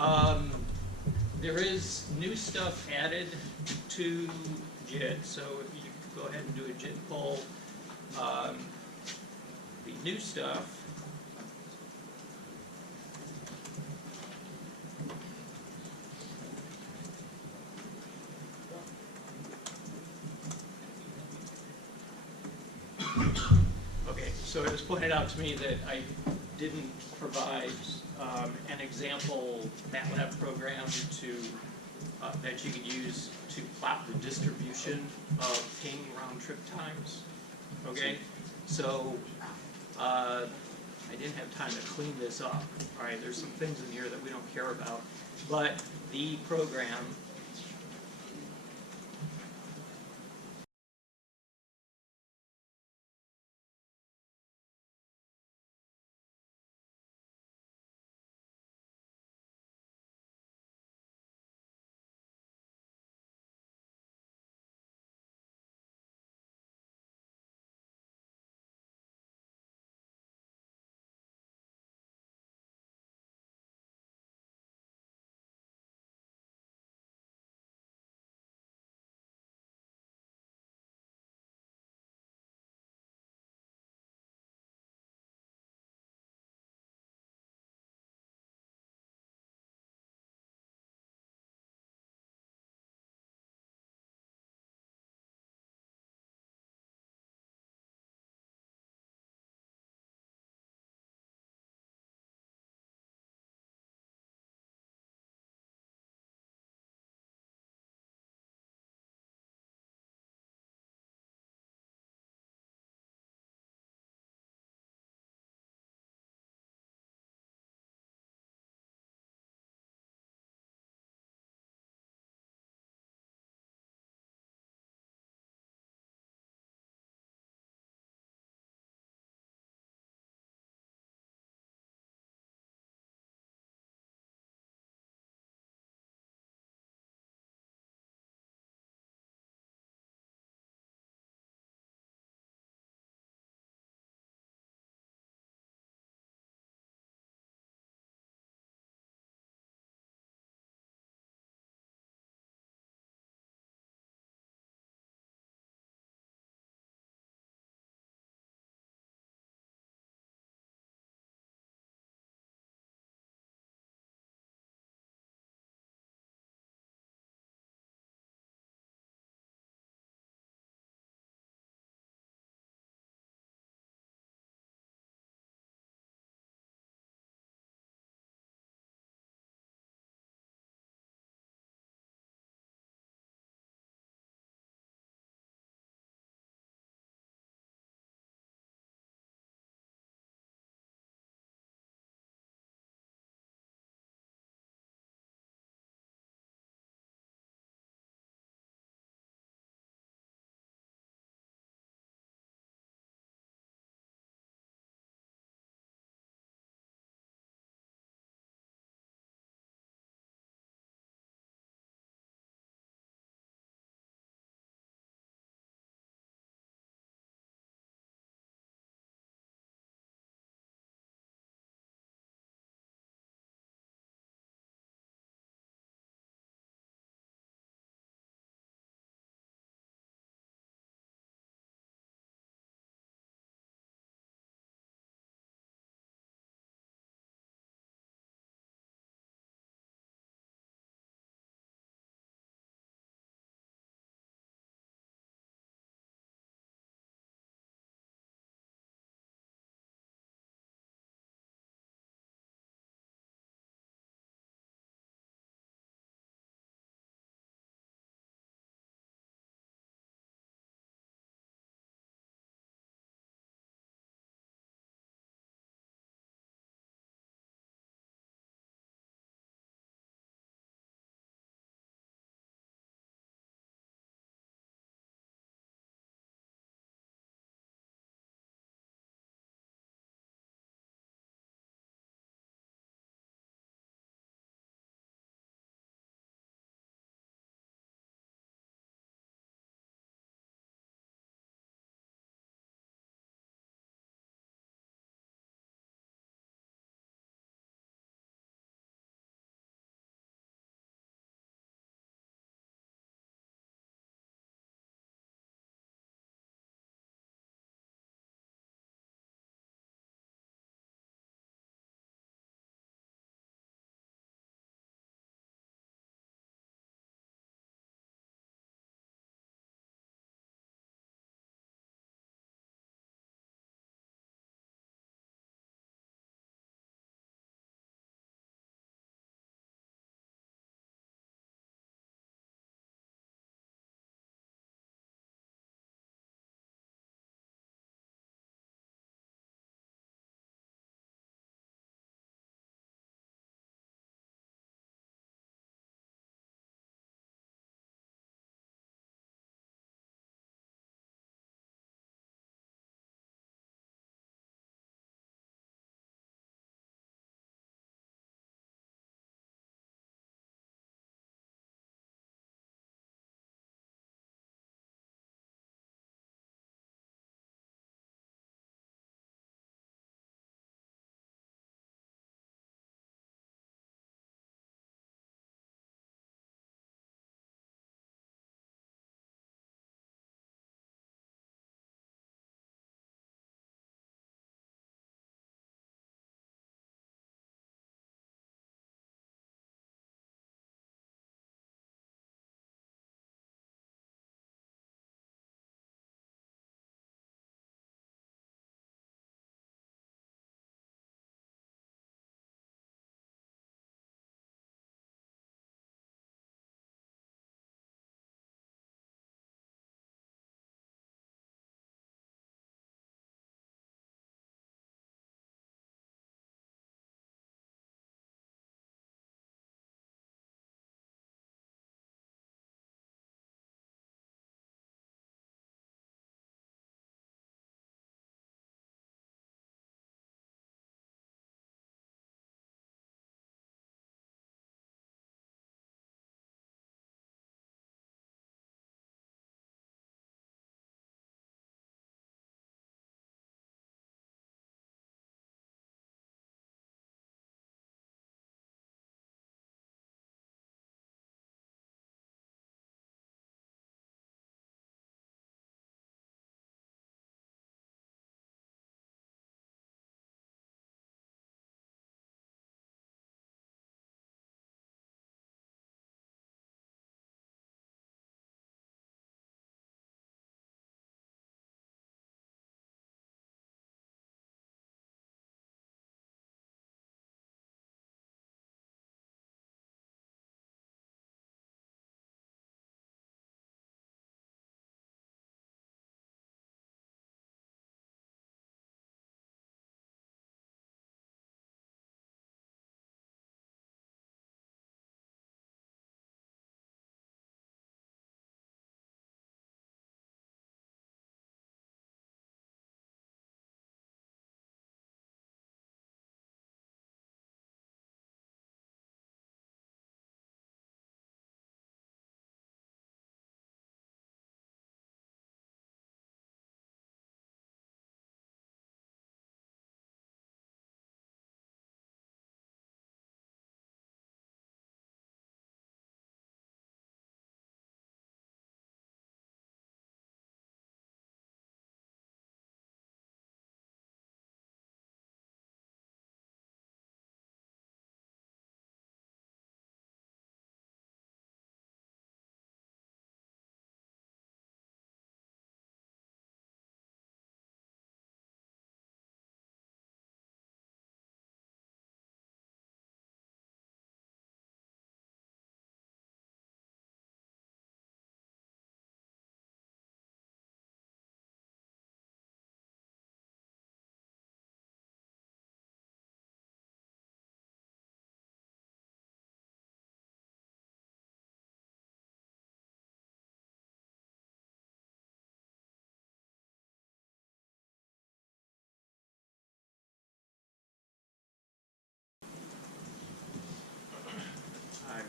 Um, there is new stuff added to JIT, so if you go ahead and do a JIT poll, um, the new stuff. Okay, so it was pointed out to me that I didn't provide an example MATLAB program to that you could use to plot the distribution of ping round trip times. Okay, so I didn't have time to clean this up. All right, there's some things in here that we don't care about, but the program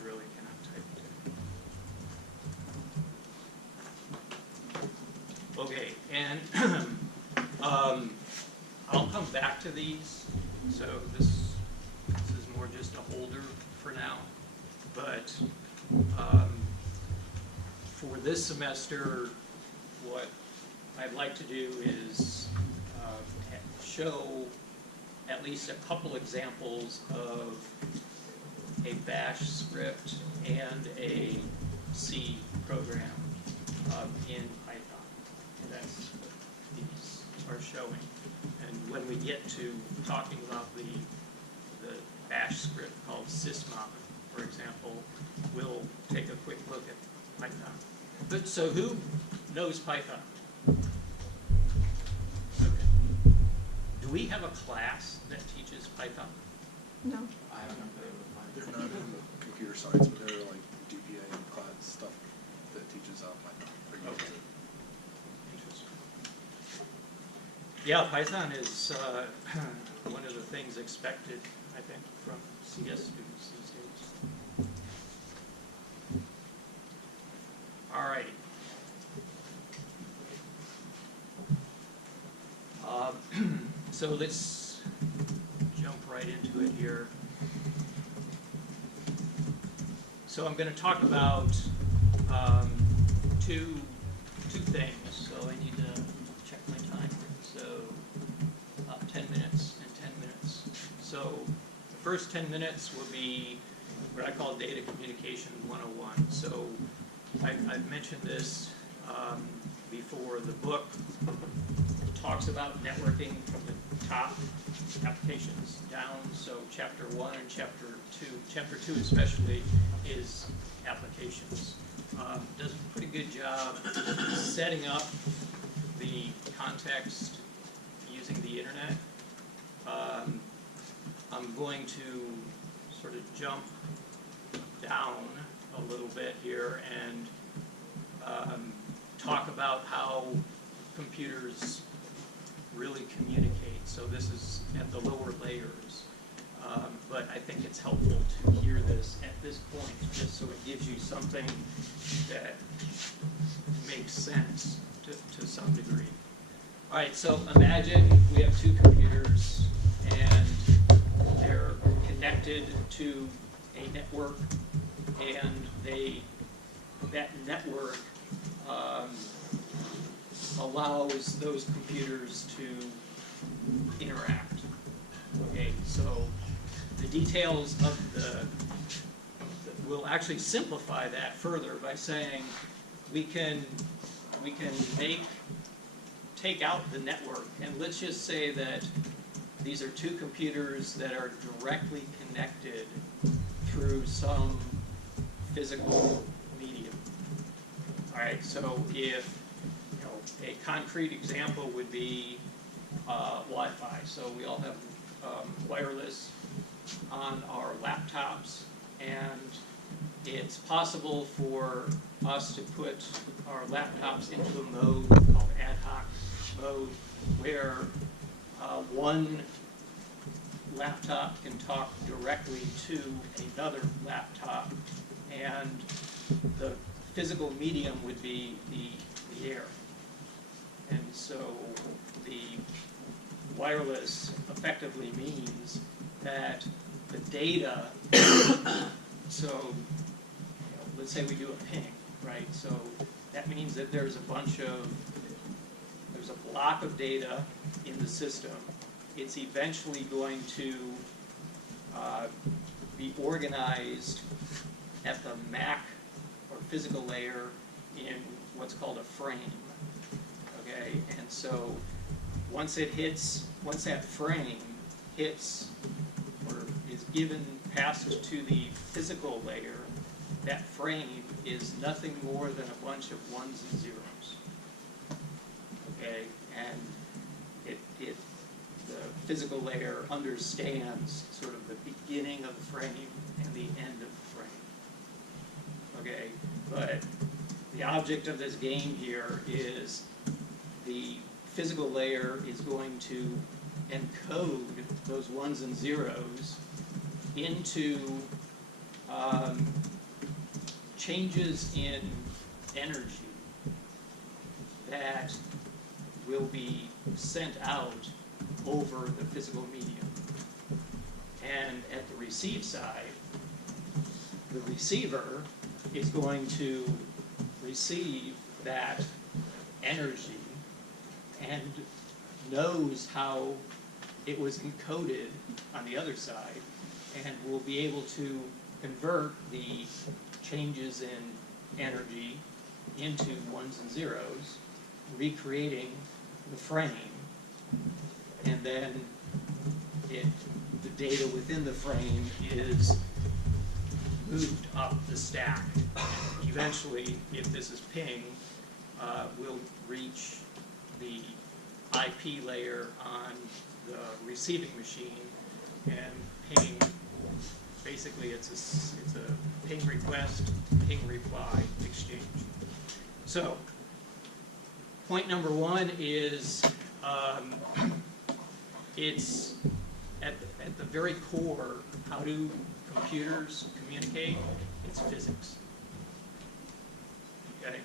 really cannot type it. Okay, and I'll come back to these. So this is more just a holder for now. But for this semester, what I'd like to do is show at least a couple examples of a bash script and a C program in Python. And that's what these are showing. And when we get to talking about the bash script called sysmon, for example, we'll take a quick look at Python. But so who knows Python? Okay. Do we have a class that teaches Python? No. I don't know. They're not in computer science, but they're like DPA and class stuff that teaches Python. Okay. Interesting. Yeah, Python is one of the things expected, I think, from CS students these days. All right. So let's jump right into it here. So I'm going to talk about two things. So I need to check my time. So 10 minutes and 10 minutes. So the first 10 minutes will be what I call data communication 101. So I've mentioned this before. The book talks about networking from the top, applications down. So chapter 1 and chapter 2. Chapter 2 especially is applications. Does a pretty good job setting up the context using the internet. I'm going to sort of jump down a little bit here and talk about how computers really communicate. So this is at the lower layers. But I think it's helpful to hear this at this point, just so it gives you something that makes sense to some degree. All right, so imagine we have two computers and they're connected to a network, and that network allows those computers to interact. Okay, so the details of we'll actually simplify that further by saying we can take out the network, and let's just say that these are two computers that are directly connected through some physical medium. All right, so if a concrete example would be Wi-Fi. So we all have wireless on our laptops, and it's possible for us to put our laptops into a mode called ad hoc mode, where one laptop can talk directly to another laptop, and the physical medium would be the air. And so the wireless effectively means that the data, so let's say we do a ping, right? So that means that there's a block of data in the system. It's eventually going to be organized at the MAC or physical layer in what's called a frame. Okay, and so once that frame hits or is passed to the physical layer, that frame is nothing more than a bunch of ones and zeros. Okay, and the physical layer understands sort of the beginning of the frame and the end of the frame. Okay, but the object of this game here is the physical layer is going to encode those ones and zeros into changes in energy that will be sent out over the physical medium. And at the receive side, the receiver is going to receive that energy and knows how it was encoded on the other side, and will be able to convert the changes in energy into ones and zeros, recreating the frame, and then the data within the frame is moved up the stack. Eventually, if this is ping, we'll reach the IP layer on the receiving machine, and ping, basically it's a ping request, ping reply exchange. So, point number one is it's at the very core, how do computers communicate? It's physics. Okay?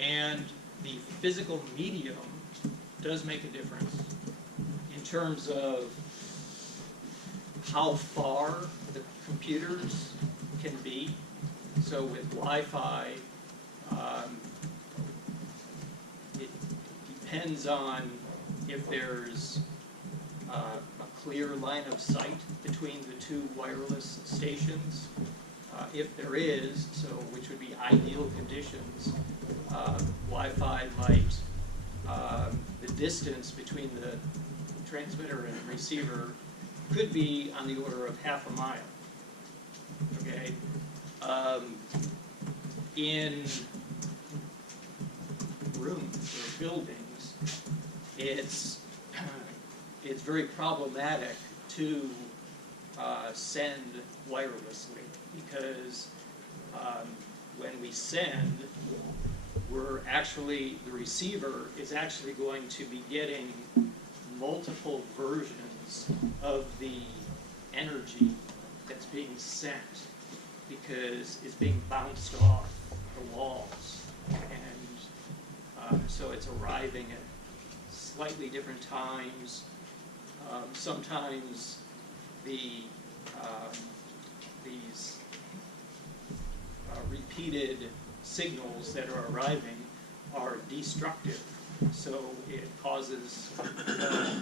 And the physical medium does make a difference in terms of how far the computers can be. So with Wi-Fi, it depends on if there's a clear line of sight between the two wireless stations. If there is, so which would be ideal conditions, Wi-Fi might, the distance between the transmitter and receiver could be on the order of half a mile. Okay? In rooms or buildings, it's very problematic to send wirelessly, because when we send, the receiver is actually going to be getting multiple versions of the energy that's being sent, because it's being bounced off the walls, and so it's arriving at slightly different times. Sometimes these repeated signals that are arriving are destructive, so it causes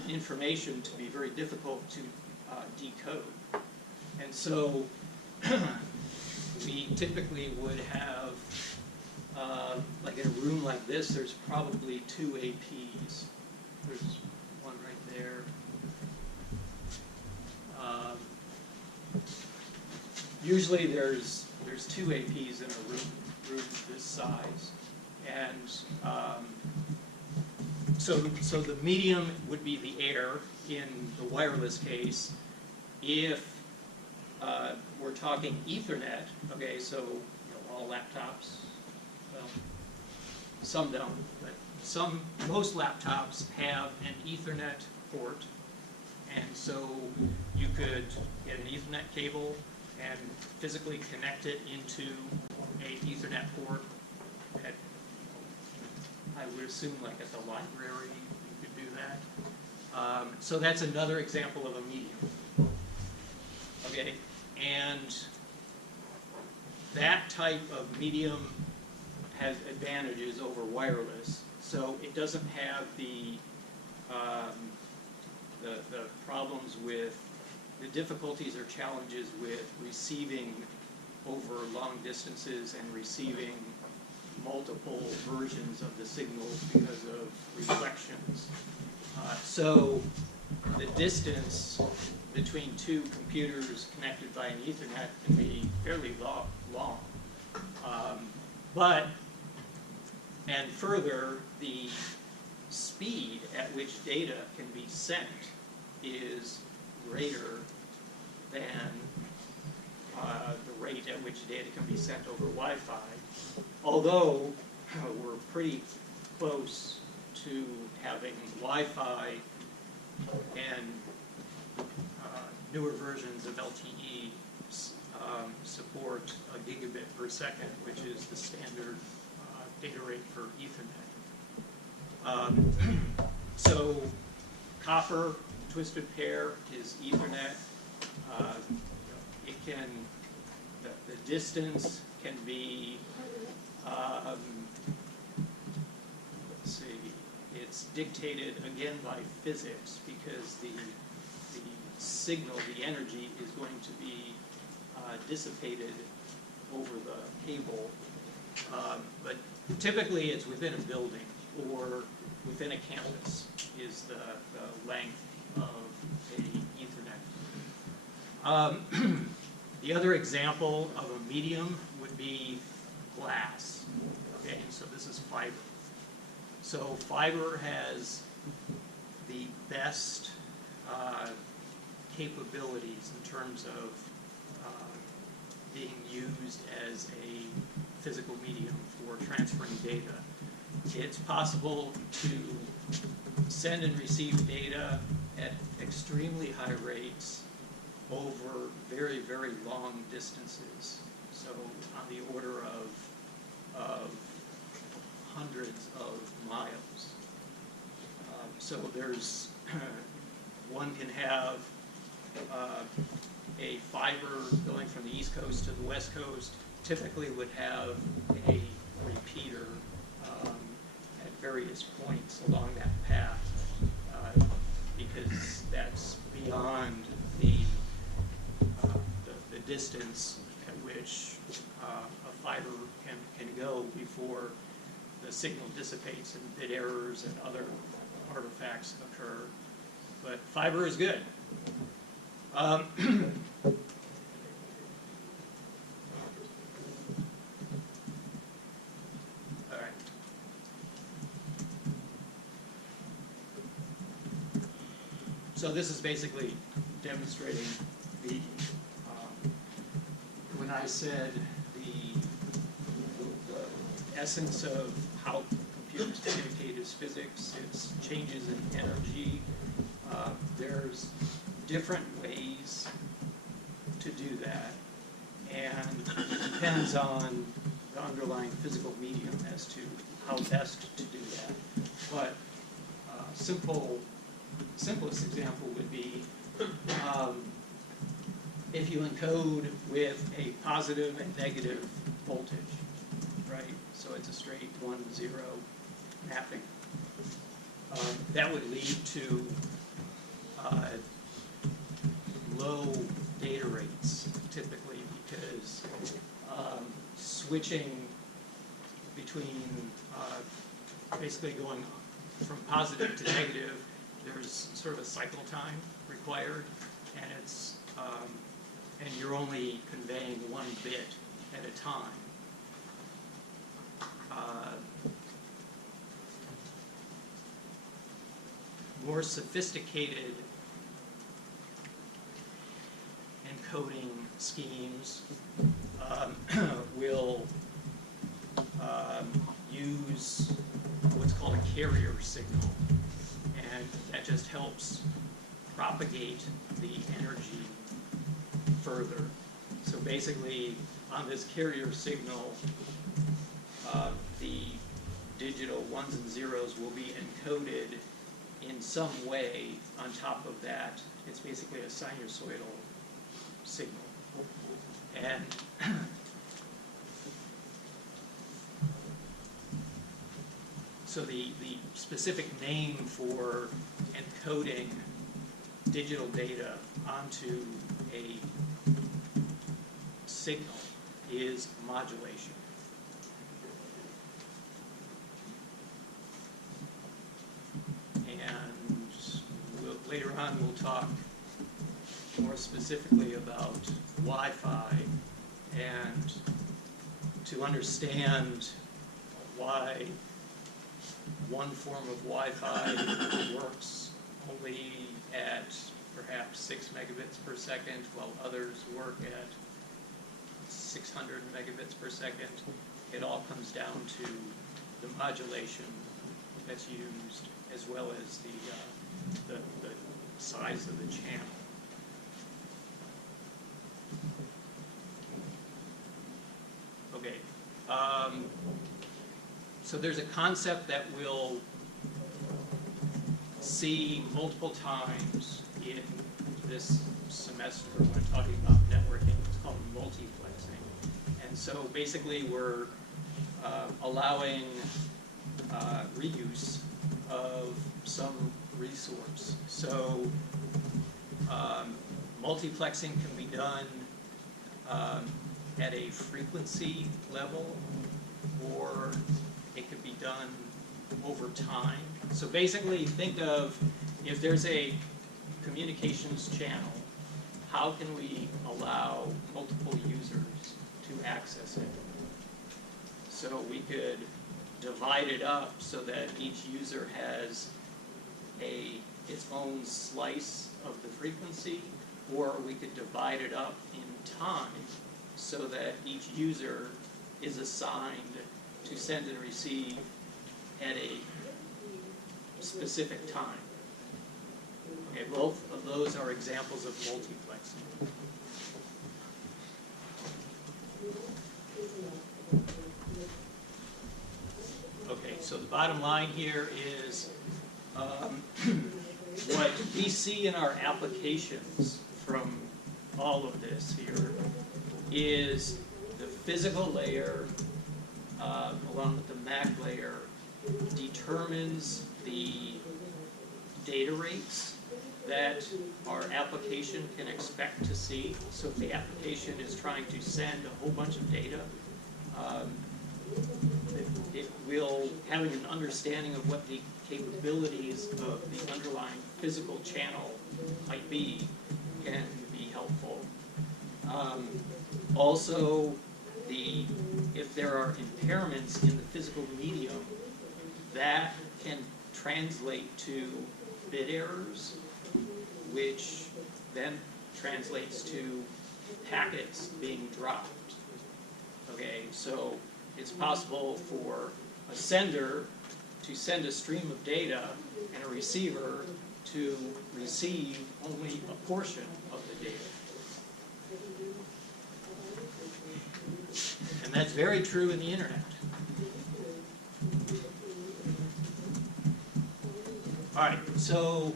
information to be very difficult to decode. And so we typically would have, like in a room like this, there's probably 2 APs. There's one right there. Usually there's 2 APs in a room this size, and so the medium would be the air in the wireless case. If we're talking Ethernet, okay, so all laptops, well, some don't, but most laptops have an Ethernet port, and so you could get an Ethernet cable and physically connect it into an Ethernet port. I would assume like at the library you could do that. So that's another example of a medium. Okay, and that type of medium has advantages over wireless. So it doesn't have the problems with the difficulties or challenges with receiving over long distances and receiving multiple versions of the signals because of reflections. So the distance between 2 computers connected by an Ethernet can be fairly long. And further, the speed at which data can be sent is greater than the rate at which data can be sent over Wi-Fi, although we're pretty close to having Wi-Fi and newer versions of LTE support a gigabit per second, which is the standard data rate for Ethernet. So copper twisted pair is Ethernet. It can, the distance can be, let's see, it's dictated again by physics because the signal, the energy is going to be dissipated over the cable. But typically it's within a building or within a campus is the length of a Ethernet. The other example of a medium would be glass. Okay, so this is fiber. So fiber has the best capabilities in terms of being used as a physical medium for transferring data. It's possible to send and receive data at extremely high rates over very, very long distances. So on the order of hundreds of miles. So there's, one can have a fiber going from the East Coast to the West Coast, typically would have a repeater at various points along that path because that's beyond the distance at which a fiber can go before the signal dissipates and bit errors and other artifacts occur. But fiber is good. All right. So this is basically demonstrating the, when I said the essence of how computers communicate is physics, it's changes in energy. There's different ways to do that, and it depends on the underlying physical medium as to how best to do that. But simplest example would be if you encode with a positive and negative voltage, right? So it's a straight 1-0 mapping. That would lead to low data rates typically because switching between basically going from positive to negative, there's sort of a cycle time required, and it's and you're only conveying one bit at a time. More sophisticated encoding schemes will use what's called a carrier signal, and that just helps propagate the energy further. So basically, on this carrier signal, the digital ones and zeros will be encoded in some way on top of that. It's basically a sinusoidal signal. And so the specific name for encoding digital data onto a signal is modulation. And later on we'll talk more specifically about Wi-Fi, and to understand why one form of Wi-Fi works only at perhaps 6 megabits per second, while others work at 600 megabits per second. It all comes down to the modulation that's used, as well as the size of the channel. So there's a concept that we'll see multiple times in this semester when talking about networking. It's called multiplexing. And so basically we're allowing reuse of some resource. So multiplexing can be done at a frequency level, or it could be done over time. So basically think of, if there's a communications channel, how can we allow multiple users to access it? So we could divide it up so that each user has its own slice of the frequency, or we could divide it up in time so that each user is assigned to send and receive at a specific time. Okay, both of those are examples of multiplexing. Okay, so the bottom line here is what we see in our applications from all of this here is the physical layer along with the MAC layer determines the data rates that our application can expect to see. So if the application is trying to send a whole bunch of data, it will, having an understanding of what the capabilities of the underlying physical channel might be, can be helpful. Also, if there are impairments in the physical medium, that can translate to bit errors, which then translates to packets being dropped. Okay, so it's possible for a sender to send a stream of data and a receiver to receive only a portion of the data. And that's very true in the internet. All right, so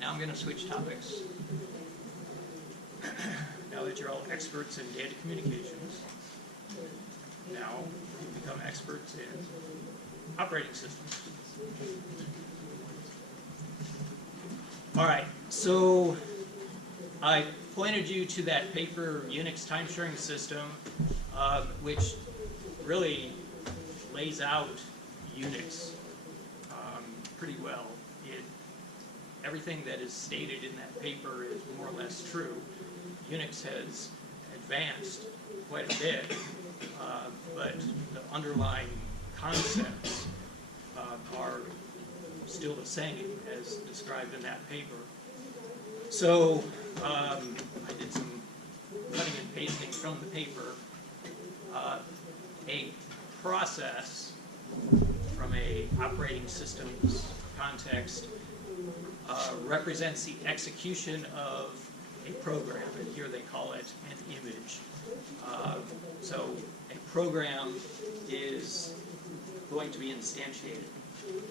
now I'm going to switch topics. Now that you're all experts in data communications, now you become experts in operating systems. All right, so I pointed you to that paper, Unix time sharing system, which really lays out Unix pretty well. Everything that is stated in that paper is more or less true. Unix has advanced quite a bit, but the underlying concepts are still the same as described in that paper. So I did some cutting and pasting from the paper. A process from a operating systems context represents the execution of a program, and here they call it an image. So a program is going to be instantiated,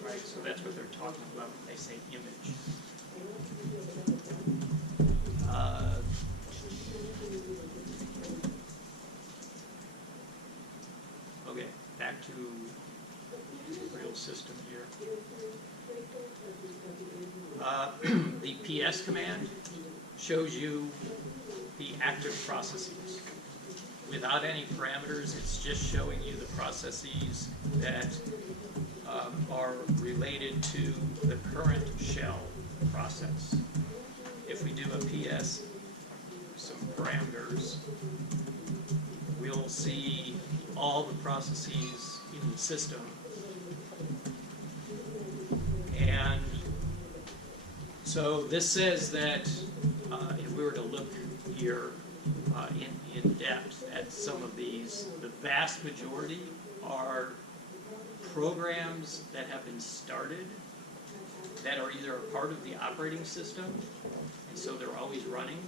right? So that's what they're talking about when they say image. Okay, back to the real system here. The PS command shows you the active processes. Without any parameters, it's just showing you the processes that are related to the current shell process. If we do a PS, some parameters, we'll see all the processes in the system. And so this says that if we were to look here in depth at some of these, the vast majority are programs that have been started that are either a part of the operating system, and so they're always running,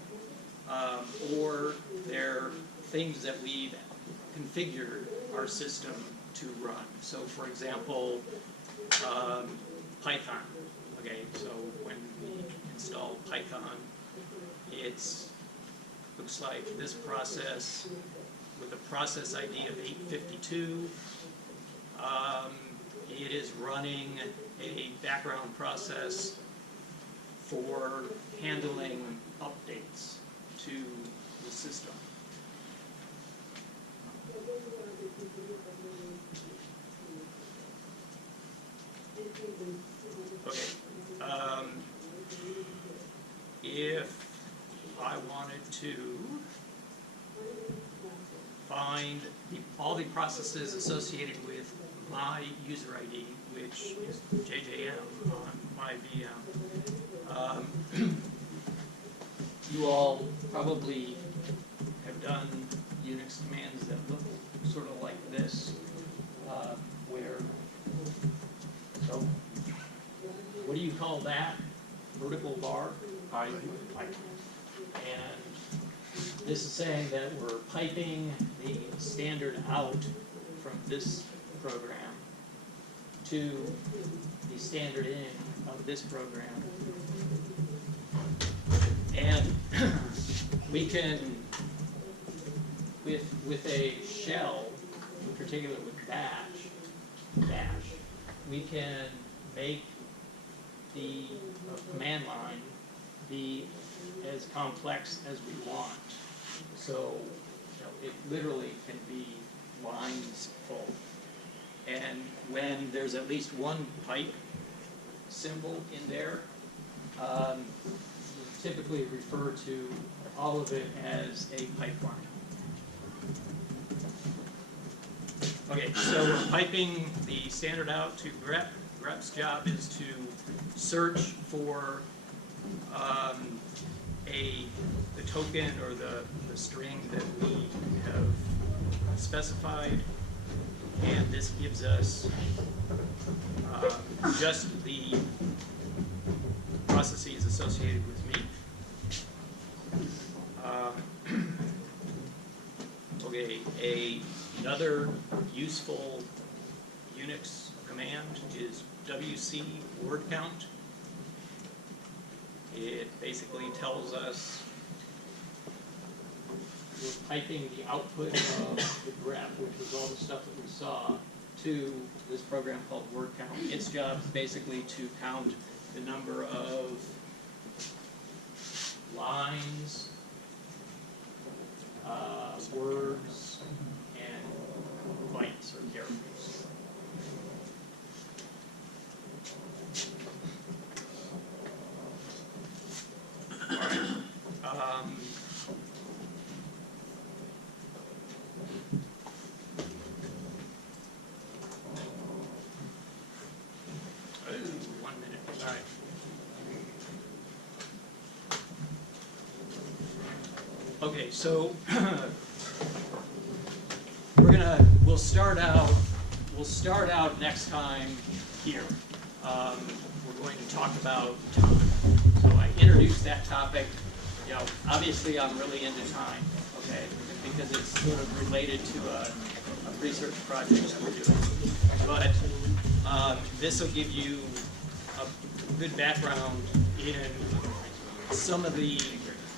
or they're things that we've configured our system to run. So for example, Python. Okay, so when we install Python, it's looks like this process with a process ID of 852. It is running a background process for handling updates to the system. Okay. If I wanted to find all the processes associated with my user ID, which is JJM on my VM, you all probably have done Unix commands that look sort of like this, where, so what do you call that? Vertical bar? Pipe. And this is saying that we're piping the standard out from this program to the standard in of this program. And we can, with a shell, in particular with bash, we can make the command line be as complex as we want. So it literally can be lines full. And when there's at least one pipe symbol in there, we typically refer to all of it as a pipeline. Okay, so we're piping the standard out to grep. Grep's job is to search for the token or the string that we have specified, and this gives us just the processes associated with me. Okay, another useful Unix command is wc word count. It basically tells us we're piping the output of the grep, which was all the stuff that we saw, to this program called word count. Its job is basically to count the number of lines, words, and bytes or characters. All right. Oh, 1 minute. All right. Okay, so we'll start out next time here. We're going to talk about time. So I introduced that topic. You know, obviously I'm really into time, okay, because it's sort of related to a research project that we're doing. But this will give you a good background in some of the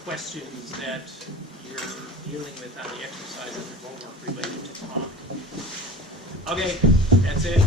questions that you're dealing with on the exercises and homework related to time. Okay, that's it.